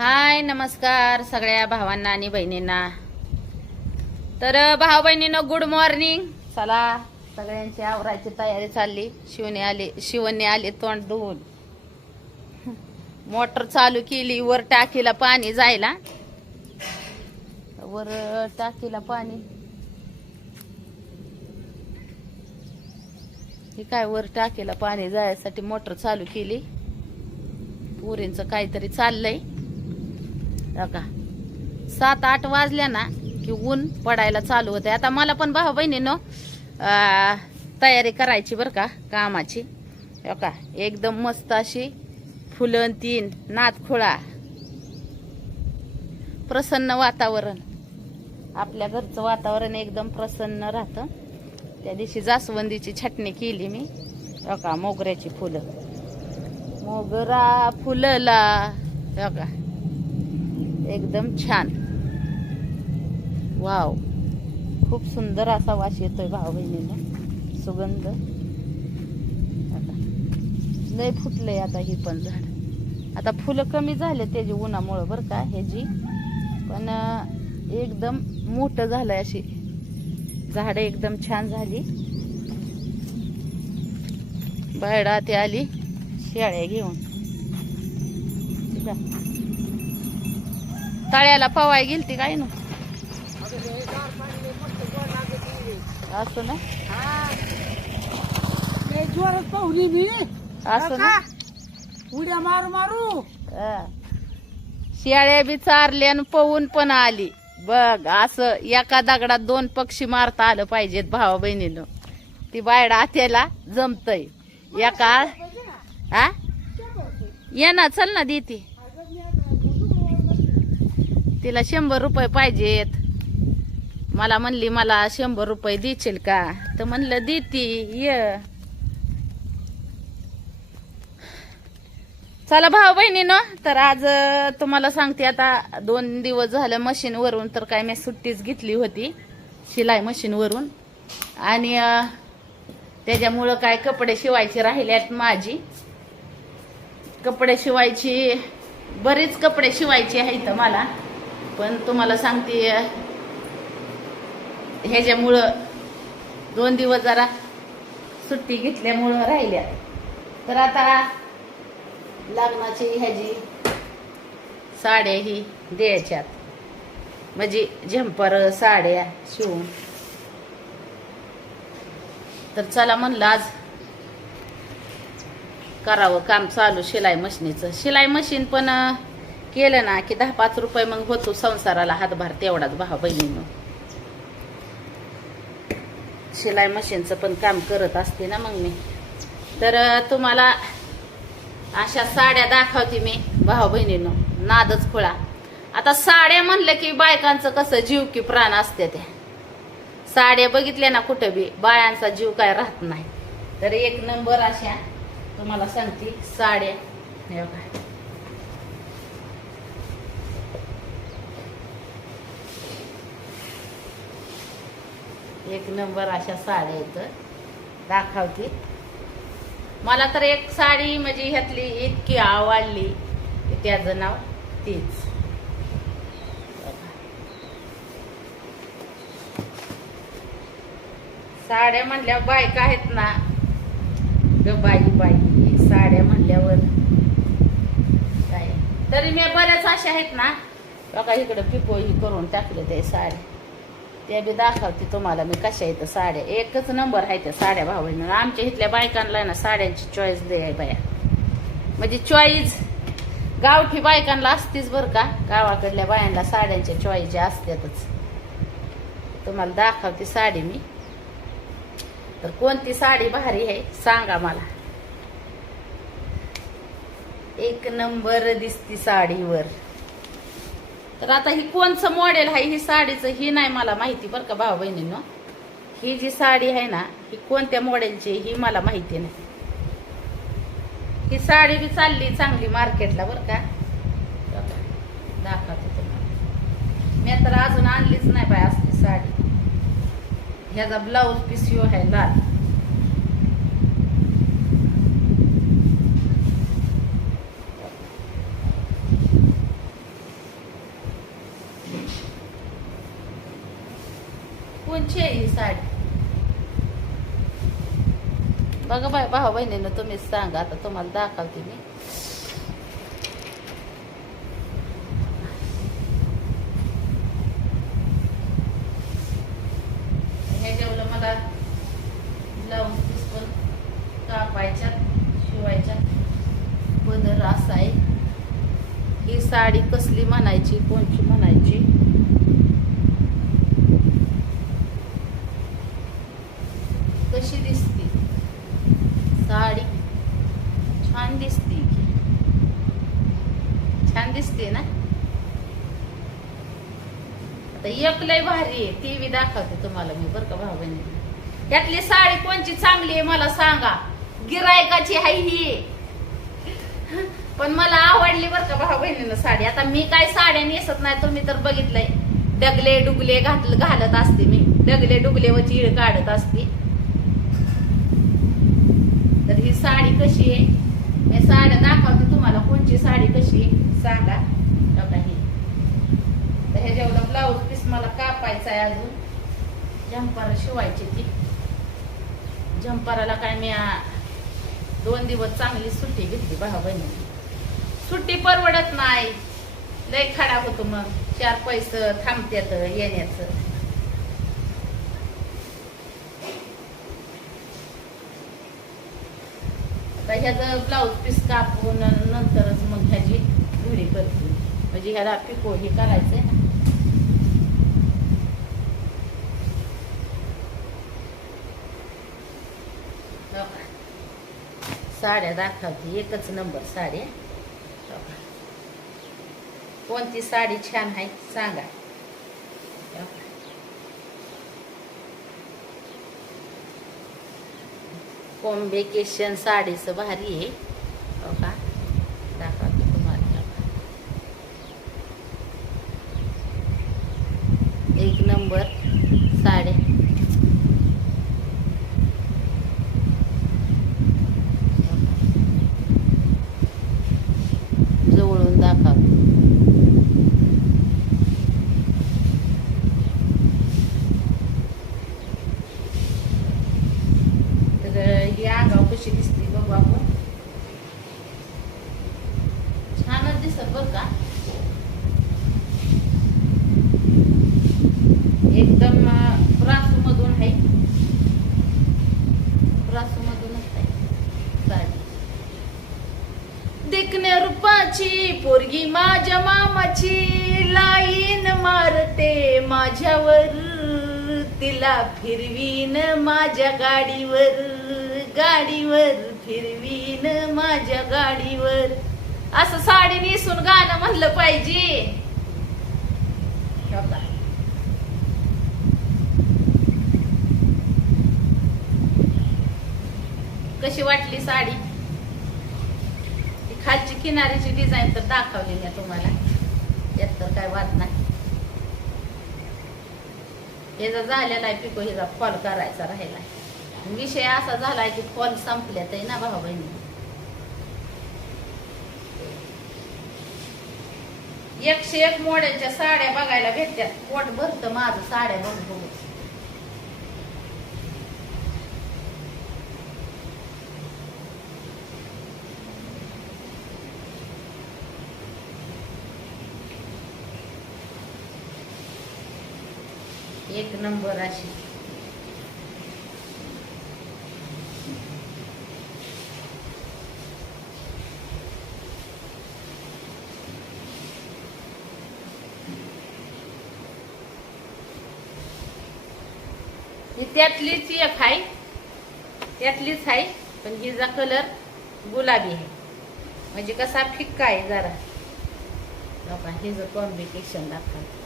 हाय नमस्कार सगळ्या भावांना आणि बहिणींना. तर भाऊ बहिणीनं गुड मॉर्निंग चला सगळ्यांची आवराची तयारी चालली. शिवने आले शिवने आले तोंड धुवून. मोटर चालू केली वर टाकीला पाणी जायला. वर टाकीला पाणी. हे काय वर टाकीला पाणी जायसाठी मोटर चालू केली. पुरींचं काहीतरी चाललंय. हो का? सात आठ वाजल्या ना की ऊन पडायला चालू होते आता मला पण भाऊ बहिणीनं तयारी करायची बरं का कामाची. हो का? एकदम मस्त अशी फुलं तीन नातखोळा. प्रसन्न वातावरण. आपल्या घरचं वातावरण एकदम प्रसन्न राहतं. त्या दिवशी जास्वंदीची छटणी केली मी. हो का? मोगऱ्याची फुलं. मोगरा फुलला. हो का? एकदम छान. वाव खूप सुंदर असा वास येतोय भाऊ बहिणीला सुगंध. आता. लय फुटलंय आता ही पण झाड. आता फुलं कमी झाले त्याची उन्हामुळं बरं का ह्याची. पण एकदम मोठं झालंय अशी. झाडं एकदम छान झाली. बायडा ते आली. शेळ्या घेऊन. ठीक आहे. तळ्याला पवाय गेलती काय ना? असं ना? जोरात पाहुली मी असं ना? उड्या मारू मारू. शेळ्या बी चारल्या आणि पवून पण आली. बघ असं एका दगडात दोन पक्षी मारता आलं पाहिजेत भावा बहिणीनं. ती बायडा आत्याला जमतय. एका हा? ये ना चल ना देती. तिला शंभर रुपये पाहिजेत. मला म्हणली मला शंभर रुपये देशील का? तर म्हणलं देती ये. चला भाऊ बहिणीनं तर आज तुम्हाला सांगते आता दोन दिवस झालं मशीनवरून तर काय मी सुट्टीच घेतली होती शिलाई मशीनवरून. आणि त्याच्यामुळं काय कपडे शिवायचे राहिल्यात माझी. कपडे शिवायची बरेच कपडे शिवायचे आहेत मला. पण तुम्हाला सांगते ह्याच्यामुळं दोन दिवस जरा सुट्टी घेतल्यामुळं राहिल्या. तर आता लग्नाची ह्याची साड्या ही द्यायच्यात. म्हणजे झंपर साड्या शिवून. तर चला म्हणलं आज करावं काम चालू शिलाई मशीनीचं. शिलाई मशीन पण केलं ना की दहा पाच रुपये मग होतो संसाराला हातभार तेवढाच भाव बहिणीनं. शिलाई मशीनचं पण काम करत असते ना मग मी. तर तुम्हाला अशा साड्या दाखवते मी भाऊ बहिणीनं. नादच खुळा. आता साड्या म्हणलं की बायकांचं कसं जीव की प्राण असते त्या साड्या बघितल्या ना कुठं बी बायांचा जीव काय राहत नाही. तर एक नंबर अशा तुम्हाला सांगते साड्या. एक नंबर अशा साड्या येतं दाखवते. मला तर एक साडी म्हणजे ह्यातली इतकी आवडली. की त्याचं नाव तीच. साड्या म्हणल्या बायका आहेत ना. ग बाई बाई साड्या म्हणल्यावर. काय? तरी मी बऱ्याच अशा आहेत ना. बघा इकडं पिपोही करून टाकले ते साड्या त्या बी दाखवते तुम्हाला मी कशा इथं साड्या. एकच नंबर आहे त्या साड्या भावांना आमच्या इथल्या बायकांना ना साड्यांची चॉईस दे बाया. म्हणजे चॉईस गावठी बायकांना असतीच बरं का? गावाकडल्या बायांना साड्यांच्या चॉईस असतातच तुम्हाला दाखवते साडी मी. तर कोणती साडी भारी आहे सांगा मला. एक नंबर दिसती साडीवर. तर आता ही कोणचं मॉडेल आहे? ही साडीचं ही नाही मला माहिती बरं का भाऊ बहिणीनं. ही जी साडी आहे ना ही कोणत्या मॉडेलची ही मला माहिती नाही. ही साडी बी चालली चांगली मार्केटला बरं का. दाखवते तुम्हाला. मी तर अजून आणलीच नाही बाय असली साडी. ह्याचा ब्लाऊज पीस यो आहे लाल. कोणची आहे ही साडी? बघा बाय भाऊ बहिणीनं तुम्हीच सांगा आता तुम्हाला दाखवते मी. हे जेवलं मला ब्लाऊज पीस पण कापायच्यात शिवायच्यात पदर असा आहे. ही साडी कसली म्हणायची कोणची म्हणायची कशी दिसती साडी छान दिसते की छान दिसते ना? आता एक लय भारी आहे ती बी दाखवते तुम्हाला मी बरं का भाऊ बहिणी यातली साडी कोणची चांगली आहे मला सांगा? गिरायकाची आहे ही. पण मला आवडली बरं का भाऊ बहिणीनं साडी. आता मी काय साड्या नेसत नाही तुम्ही तर बघितलंय. डगले डुगले घातल घालत असते मी. डगले डुगले व चीळ काढत असते. तर ही साडी कशी आहे? या साड्या दाखवते तुम्हाला कोण साडी कशी आहे सांगा बघा ही तर हे जेवढं ब्लाऊज पीस मला कापायचं आहे अजून. जंपारा शिवायची ती. जंपाराला काय मी दोन दिवस चांगली सुट्टी घेतली भाऊ बहिणी. सुट्टी परवडत नाही. लय खडा होतो मग. चार पैसे थांबत्यात येण्याचं. आता ह्याचं ब्लाऊज पीस कापून नंतरच मग ह्याची घडी करते. म्हणजे ह्याला पिको हे करायचंय ना हो का? साड्या दाखवते. एकच नंबर साड्या कोणती साडी छान आहे सांगा. कॉम्बिकेशन साडीचं भारी आहे हो का दाखवते तुम्हाला हो का? एक नंबर साड्या हो का? जवळून दाखवते तर ही आगाव कशी दिसते बघू आपण छानच दिसत बर का एकदम प्रासू मधून आहे प्रासू मधूनच आहे साडी देखण्या रूपाची पोरगी माझ्या मामाची लाईन मारते. माझ्यावर तिला फिरवीन माझ्या गाडीवर गाडीवर फिरवीन माझ्या गाडीवर. असं साडी नेसून गाणं म्हणलं पाहिजे. कशी वाटली साडी? खालची किनारीची डिझाईन तर दाखवली मी तुम्हाला. यात तर काय वाद नाही. हे जर झालेला आहे पिको हिचा फॉल करायचा राहिला विषय असा झालाय की फॉल संपल्यात आहे ना भाऊ बहिणी एकशे एक मॉडेलच्या साड्या बघायला भेटतात. पोट भरतं माझं साड्या बघून. एक नंबर अशी. त्यातलीच एक आहे. त्यातलीच आहे पण हिचा कलर गुलाबी आहे. म्हणजे कसा फिक्का आहे जरा. हिचं कॉम्बिनेशन दाखवलं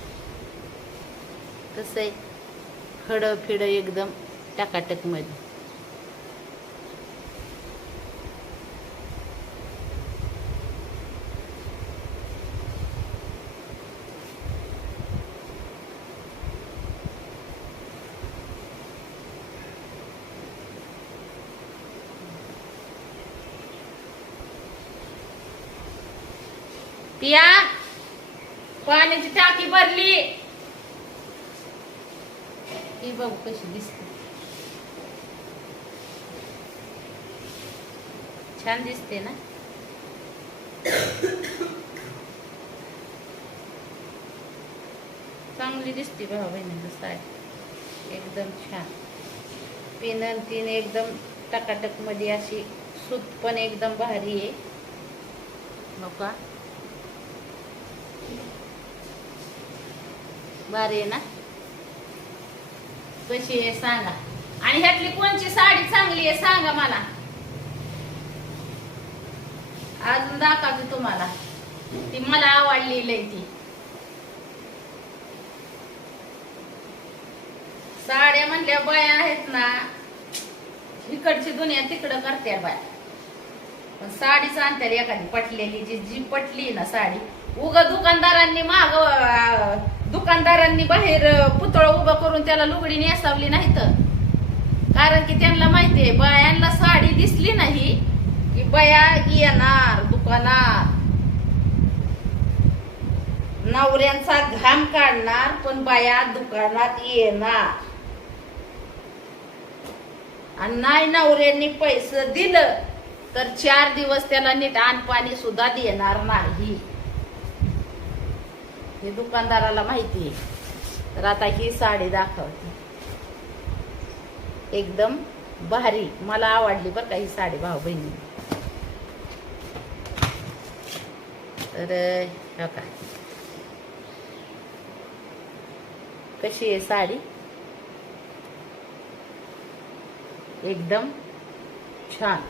कसं आहे फिड फिडं एकदम टाकाटकमध्ये पिया पाण्याची टाकी भरली. बघू कशी दिसते. छान दिसते ना? चांगली दिसते भाऊ बहिणीचं साडी. एकदम छान. पिनन तीन एकदम टकाटकमध्ये अशी सूत पण एकदम भारी आहे. नका. भारी आहे ना? कशी आहे सांगा. आणि ह्यातली कोणची साडी चांगली आहे सांगा मला. अजून दाखवते तुम्हाला. ती मला आवडलेली ती. साड्या म्हणल्या बाया आहेत ना इकडची दुनिया तिकडं करते बाया. पण साडीच आणत्या एखादी पटलेली जी जी पटली ना साडी उग दुकानदारांनी माग दुकानदारांनी बाहेर पुतळा उभा करून त्याला लुगडी नेसावली नाही तर कारण की त्यांना माहितीये बायांना साडी दिसली नाही की बाया येणार दुकानात. नवऱ्यांचा घाम काढणार पण बाया दुकानात येणार. आणि नाही नवऱ्यांनी पैसे दिलं तर चार दिवस त्याला नीट आण पाणी सुद्धा देणार नाही. हे दुकानदाराला माहिती आहे. तर आता ही साडी दाखवते. एकदम भारी. मला आवडली बरं का ही साडी भाऊ बहिणी. तर हो का कशी आहे साडी? एकदम छान.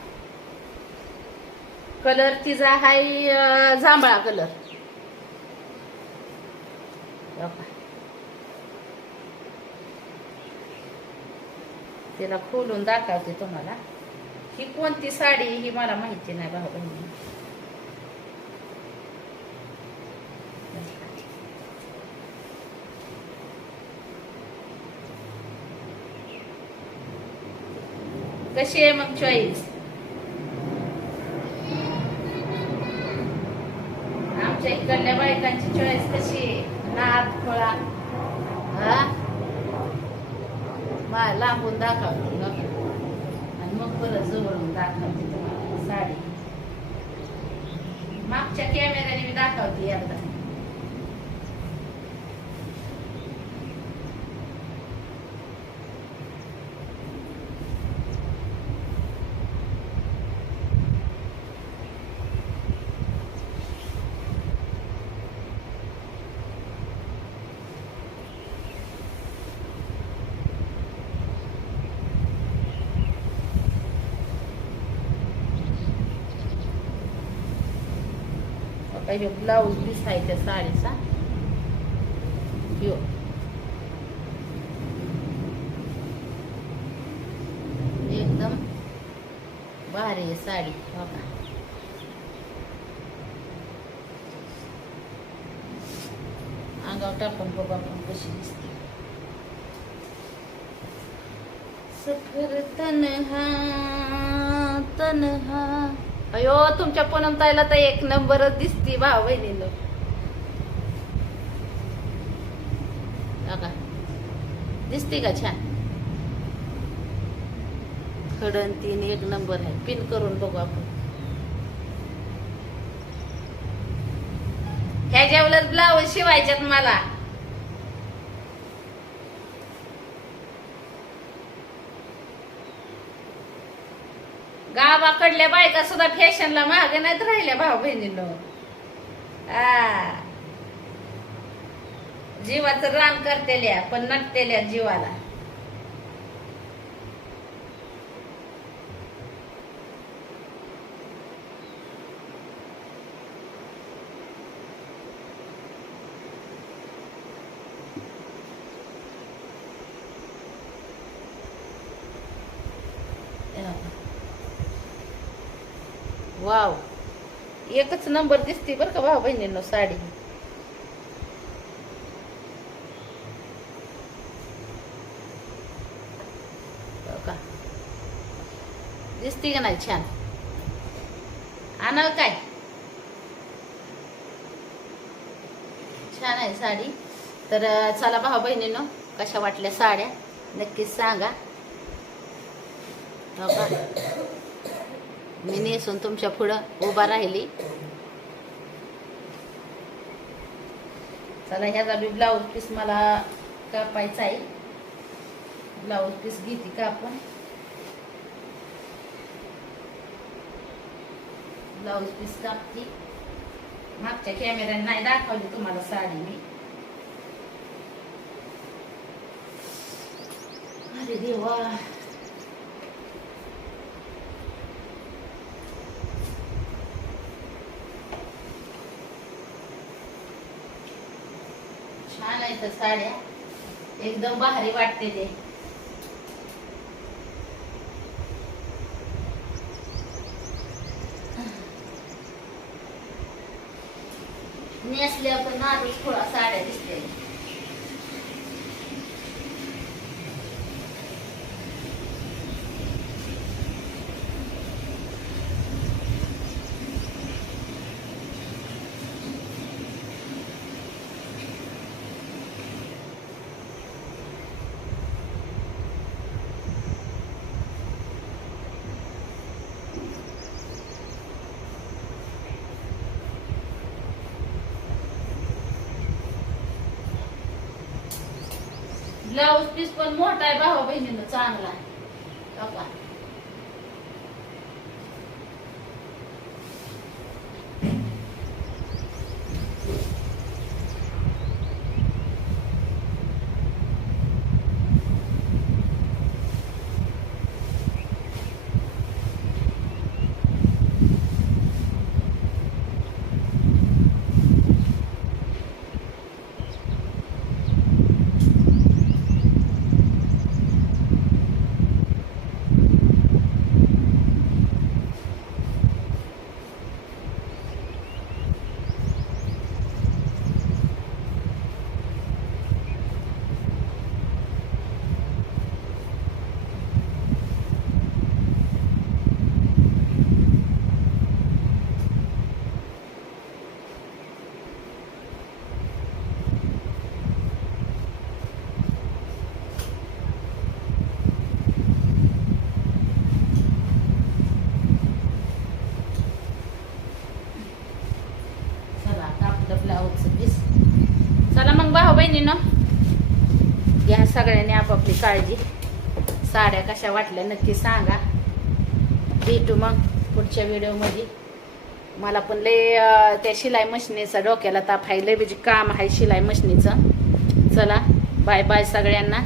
कलर तिचा आहे जांभळा कलर हो का? तिला खोलून दाखवते तुम्हाला. ही कोणती साडी ही मला माहिती नाही भाऊ बहिणी. कशी आहे मग चॉईस आमच्या इकडल्या बायकांची चॉईस कशी आहे? नाद खोळा हा? मा लांबून दाखवते आणि मग परत जवळून दाखवते तुम्हाला साडी. मागच्या कॅमेऱ्याने मी दाखवते एकदा. आता ह्यो ब्लाऊज दिसायच्या साडीचा ह्यो एकदम भारी आहे साडी हो का अंगावर टाकून बघू आपण कशी दिसते सफर तनहा तनहा अयो तुमच्या पूनम ताईला तर एक नंबरच दिसती भाव बहिणीनं बघा. दिसते का छान? खडन तीन एक नंबर आहे. पिन करून बघू आपण. ह्या जेवलंच ब्लाऊज शिवायच्यात मला. गावाकडल्या बायका सुद्धा फॅशनला मागे नाहीत राहिल्या भाऊ बहिणीनं आ. जीवाचं रान करतेल्या पण नटतेल्या जीवाला वाव एकच नंबर दिसते बरं का भाऊ बहिणींनो साडी. हो का? दिसते का नाही छान? आणाल काय? छान आहे साडी. तर चला भाऊ बहिणीनो कशा वाटल्या साड्या? नक्कीच सांगा. हो का? मी नेसून तुमच्या पुढं उभा राहिली. चला ह्याचा बी ब्लाऊज पीस मला कापायचा आहे. ब्लाऊज पीस घेते का आपण? ब्लाऊज पीस कापते. मागच्या कॅमेऱ्याने नाही दाखवली तुम्हाला साडी मी. अरे देवा. छान साड्या एकदम भारी वाटते ते. नेसल्या पण आधीच थोडा साड्या दिसते. ब्लाऊज पीस पण मोठा आहे भावा बहिणीनं चांगला आहे हो का? चला आता आपलं ब्लाऊजचं पीस चला मग भाऊ बहिणीनं घ्या सगळ्यांनी आपापली काळजी. साड्या कशा वाटल्या नक्की सांगा. भेटू मग पुढच्या व्हिडिओमध्ये. मला पण लय त्या शिलाई मशिनीचा डोक्याला ताप आहे. लय म्हणजे काम आहे शिलाई मशिनीचं. चला बाय बाय सगळ्यांना.